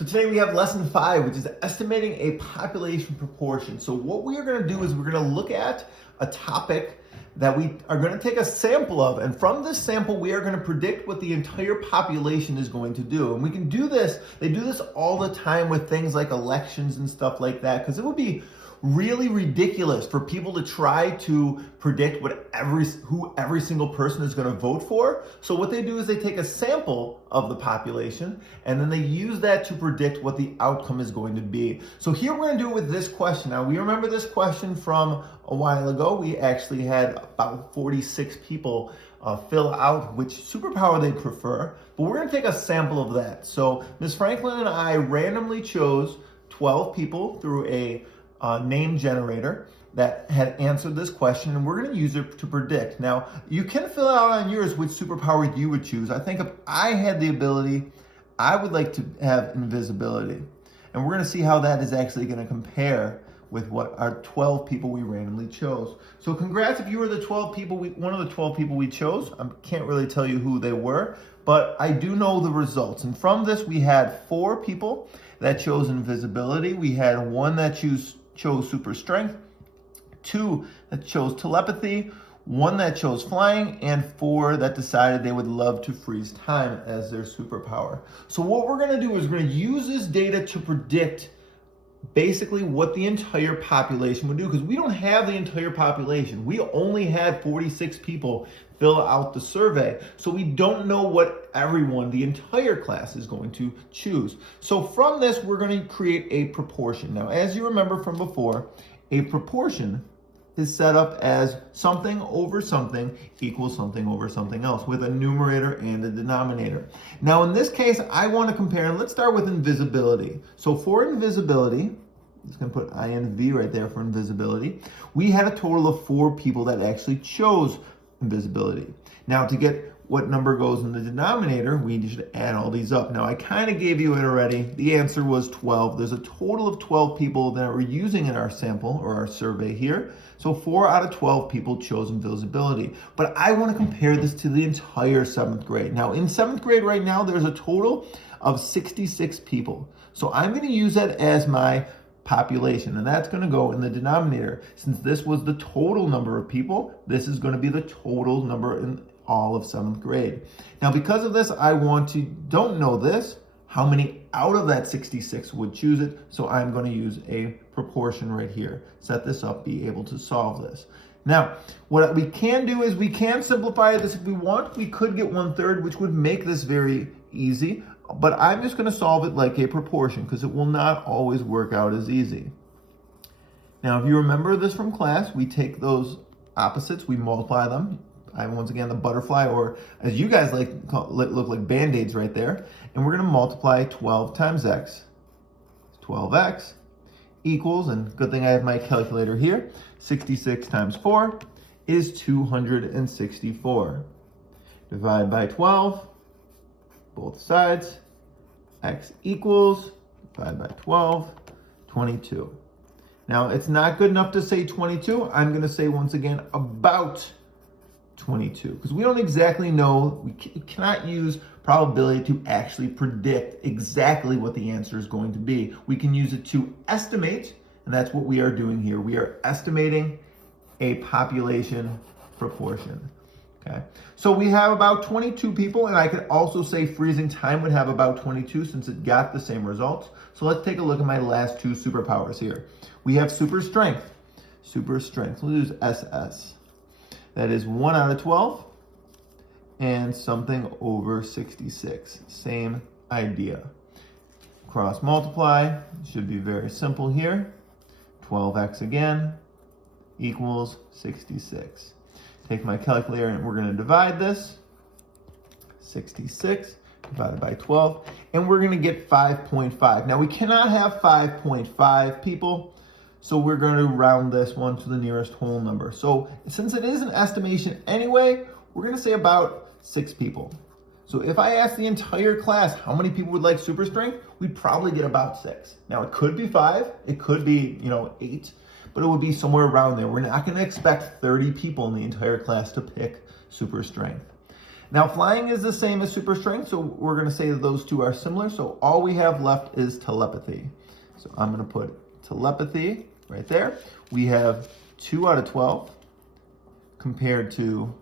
So today we have lesson 5, which is estimating a population proportion. So what we are going to do is we're going to look at a topic that we are going to take a sample of, and from this sample we are going to predict what the entire population is going to do. And we can do this, they do this all the time with things like elections and stuff like that, because it would be really ridiculous for people to try to predict who every single person is going to vote for. So what they do is they take a sample of the population and then they use that to predict what the outcome is going to be. So here we're going to do it with this question. Now we remember this question from a while ago. We actually had about 46 people fill out which superpower they prefer, but we're going to take a sample of that. So Ms. Franklin and I randomly chose 12 people through a name generator that had answered this question, and we're going to use it to predict. Now, you can fill out on yours which superpower you would choose. I think if I had the ability, I would like to have invisibility. And we're going to see how that is actually going to compare with what our 12 people we randomly chose. So congrats if you were the 12 people, one of the 12 people we chose. I can't really tell you who they were, but I do know the results. And from this, we had 4 people that chose invisibility. We had 1 that chose super strength, 2 that chose telepathy, 1 that chose flying, and 4 that decided they would love to freeze time as their superpower. So what we're going to do is we're going to use this data to predict basically what the entire population would do, because we don't have the entire population. We only had 46 people fill out the survey, so we don't know what everyone, the entire class, is going to choose. So from this, we're going to create a proportion. Now, as you remember from before, a proportion is set up as something over something equals something over something else, with a numerator and a denominator. Now in this case, I want to compare, and let's start with invisibility. So for invisibility, I'm just going to put INV right there for invisibility. We had a total of 4 people that actually chose invisibility. Now to get what number goes in the denominator, we should add all these up. Now I kind of gave you it already. The answer was 12. There's a total of 12 people that we're using in our sample or our survey here. So 4 out of 12 people chose invisibility. But I want to compare this to the entire 7th grade. Now in 7th grade right now, there's a total of 66 people. So I'm going to use that as my population, and that's going to go in the denominator. Since this was the total number of people, this is going to be the total number in all of 7th grade. Now, because of this, I don't know this, how many out of that 66 would choose it, so I'm going to use a proportion right here. Set this up, be able to solve this. Now, what we can do is we can simplify this if we want. We could get 1/3, which would make this very easy, but I'm just going to solve it like a proportion because it will not always work out as easy. Now, if you remember this from class, we take those opposites, we multiply them. Once again, the butterfly, or as you guys look like Band-Aids right there. And we're going to multiply 12 times x. 12x equals, and good thing I have my calculator here, 66 times 4 is 264. Divide by 12, both sides, x equals, divide by 12, 22. Now, it's not good enough to say 22. I'm going to say once again about 22, because we don't exactly know. We cannot use probability to actually predict exactly what the answer is going to be. We can use it to estimate, and that's what we are doing here. We are estimating a population proportion. Okay, so we have about 22 people, and I could also say freezing time would have about 22 since it got the same results. So let's take a look at my last 2 superpowers here. We have super strength. Super strength, we'll use SS. That is 1 out of 12 and something over 66. Same idea. Cross multiply, should be very simple here. 12x again equals 66. Take my calculator and we're going to divide this. 66 divided by 12, and we're going to get 5.5. Now we cannot have 5.5 people, so we're going to round this one to the nearest whole number. So since it is an estimation anyway, we're going to say about 6 people. So if I ask the entire class how many people would like super strength, we'd probably get about 6. Now it could be 5, it could be 8, but it would be somewhere around there. We're not going to expect 30 people in the entire class to pick super strength. Now, flying is the same as superstrength, so we're going to say that those two are similar. So all we have left is telepathy. So I'm going to put telepathy right there. We have 2 out of 12 compared to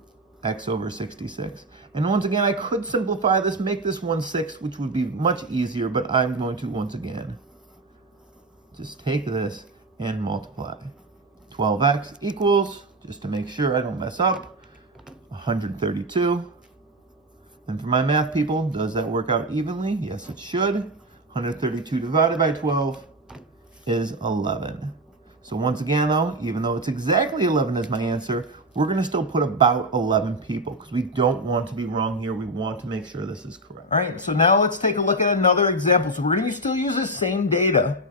x over 66. And once again, I could simplify this, make this 1/6, which would be much easier, but I'm going to, once again, just take this and multiply. 12x equals, just to make sure I don't mess up, 132. And for my math people, does that work out evenly? Yes, it should. 132 divided by 12 is 11. So once again though, even though it's exactly 11 as my answer, we're gonna still put about 11 people because we don't want to be wrong here. We want to make sure this is correct. All right, so now let's take a look at another example. So we're gonna still use the same data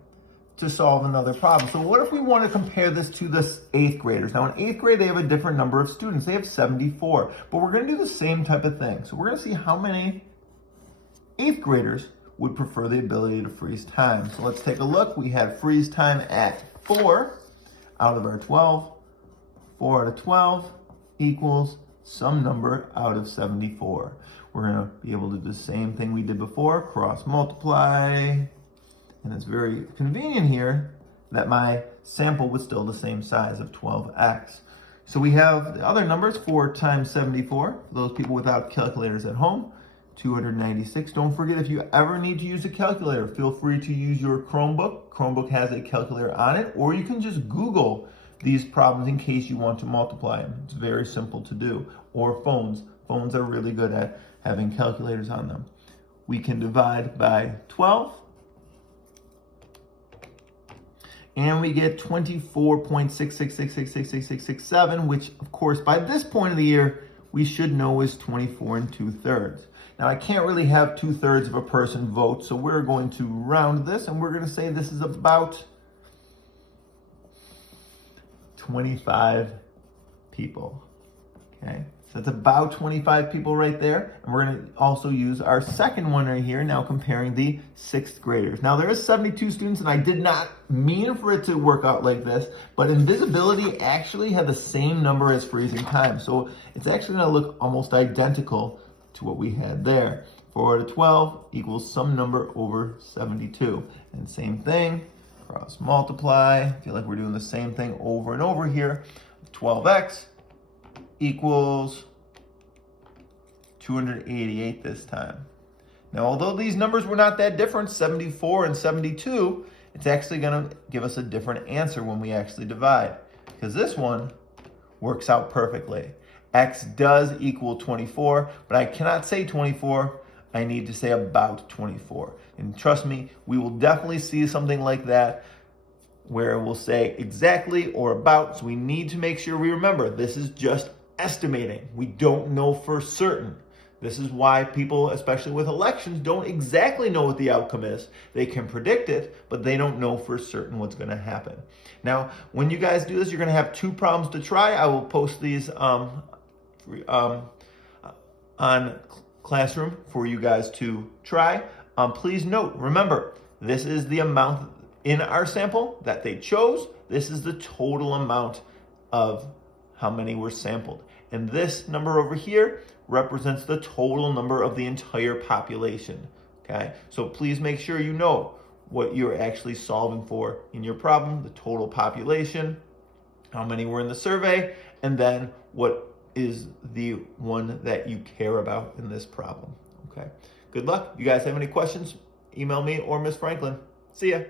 to solve another problem. So what if we want to compare this to the 8th graders? Now in 8th grade, they have a different number of students. They have 74, but we're going to do the same type of thing. So we're going to see how many 8th graders would prefer the ability to freeze time. So let's take a look. We had freeze time at 4 out of our 12. 4 out of 12 equals some number out of 74. We're going to be able to do the same thing we did before, cross multiply. And it's very convenient here that my sample was still the same size of 12x. So we have the other numbers, 4 times 74. For those people without calculators at home, 296. Don't forget, if you ever need to use a calculator, feel free to use your Chromebook. Chromebook has a calculator on it, or you can just Google these problems in case you want to multiply them. It's very simple to do. Or phones. Phones are really good at having calculators on them. We can divide by 12. And we get 24.66666667, which of course by this point of the year, we should know is 24 2/3. Now I can't really have 2/3 of a person vote, so we're going to round this and we're going to say this is about 25 people, okay? So it's about 25 people right there. And we're going to also use our second one right here, now comparing the 6th graders. Now there is 72 students, and I did not mean for it to work out like this, but invisibility actually had the same number as freezing time. So it's actually going to look almost identical to what we had there. 4 out of 12 equals some number over 72. And same thing, cross multiply. I feel like we're doing the same thing over and over here. 12x equals 288 this time. Now, although these numbers were not that different, 74 and 72, it's actually going to give us a different answer when we actually divide, because this one works out perfectly. X does equal 24, but I cannot say 24. I need to say about 24. And trust me, we will definitely see something like that where we'll say exactly or about. So we need to make sure we remember this is just estimating. We don't know for certain. This is why people, especially with elections, don't exactly know what the outcome is. They can predict it, but they don't know for certain what's going to happen. Now, when you guys do this, you're going to have 2 problems to try. I will post these on Classroom for you guys to try. Please note, remember, this is the amount in our sample that they chose. This is the total amount of how many were sampled. And this number over here represents the total number of the entire population, okay? So please make sure you know what you're actually solving for in your problem, the total population, how many were in the survey, and then what is the one that you care about in this problem, okay? Good luck. You guys have any questions, email me or Miss Franklin. See ya.